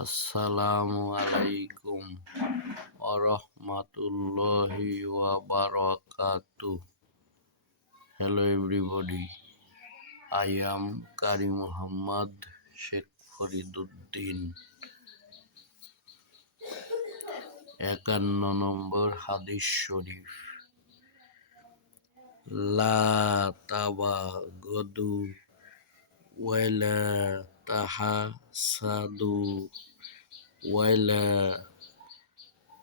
আসসালামু আলাইকুম ওয়া ওয়া বারাকাতুহ. Hello everybody. I am Kari Muhammad Sheikh Fariduddin. 51 নম্বর হাদিস শরীফ। লা তাবাগদু ওয়ালা তাহাসাদু ওয়ালা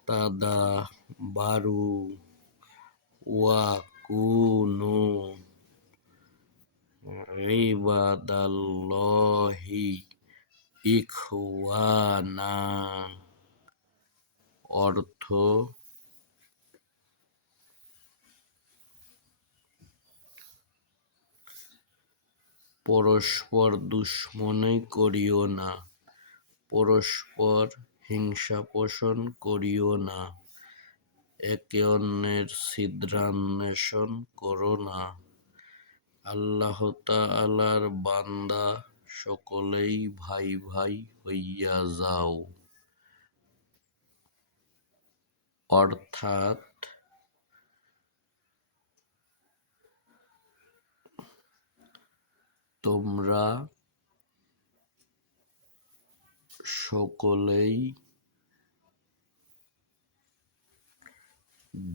তাদাবারু ওয়া কুনু ইবাদাল্লাহি ইখওয়ানা। অর্থ, পরস্পর দুশ্মনী করিও না, পরস্পর হিংসা পোষণ করিও না, একে অন্যের ছিদ্রান্বেষণ করো না। আল্লাহ তাআলার বান্দা সকলেই ভাই ভাই হইয়া যাও। অর্থাৎ তোমরা সকলেই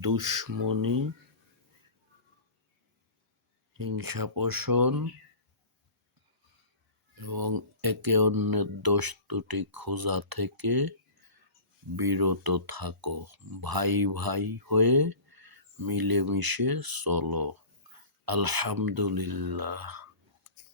দুশ্মনী, হিংসা পোষণ এবং একে অন্যের দোষ ত্রুটি খোঁজা থেকে বিরত থাকো। ভাই ভাই হয়ে মিলেমিশে চলো। আলহামদুলিল্লাহ।